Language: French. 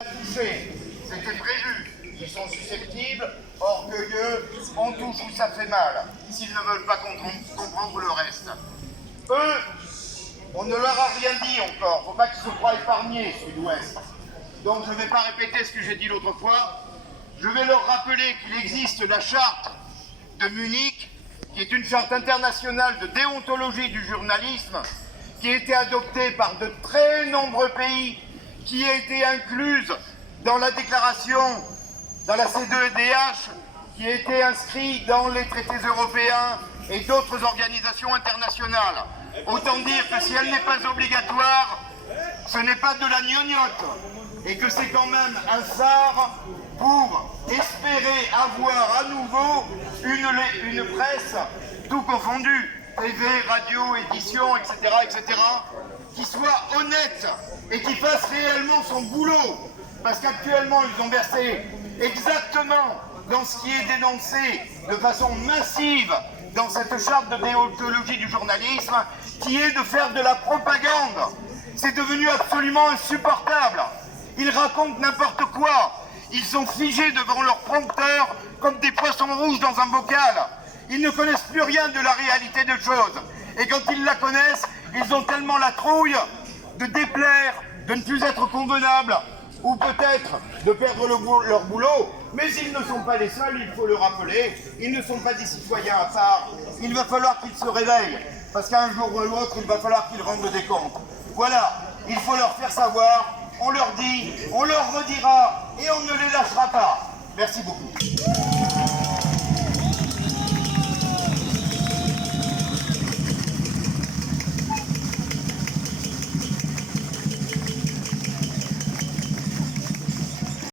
Touché, c'était prévu. Ils sont susceptibles, orgueilleux, on touche où ça fait mal, s'ils ne veulent pas comprendre le reste. Eux, on ne leur a rien dit encore, faut pas qu'ils se croient épargnés, Sud-Ouest. Donc je ne vais pas répéter ce que j'ai dit l'autre fois, je vais leur rappeler qu'il existe la charte de Munich, qui est une charte internationale de déontologie du journalisme, qui a été adoptée par de très nombreux pays, qui a été incluse dans la déclaration, dans la C2EDH, qui a été inscrite dans les traités européens et d'autres organisations internationales. Autant dire que si elle n'est pas obligatoire, ce n'est pas de la gnognotte, et que c'est quand même un phare pour espérer avoir à nouveau une presse tout confondue, TV, radio, édition, etc., qui soit honnête et qui fasse réellement son boulot. Parce qu'actuellement, ils ont versé exactement dans ce qui est dénoncé de façon massive dans cette charte de déontologie du journalisme, qui est de faire de la propagande. C'est devenu absolument insupportable. Ils racontent n'importe quoi. Ils sont figés devant leur prompteur comme des poissons rouges dans un bocal. Ils ne connaissent plus rien de la réalité des choses. Et quand ils la connaissent, ils ont tellement la trouille de déplaire, de ne plus être convenables, ou peut-être de perdre leur boulot. Mais ils ne sont pas les seuls, il faut le rappeler. Ils ne sont pas des citoyens à part. Il va falloir qu'ils se réveillent, parce qu'un jour ou l'autre, il va falloir qu'ils rendent des comptes. Voilà, il faut leur faire savoir, on leur dit, on leur redira, et on ne les lâchera pas. Merci beaucoup.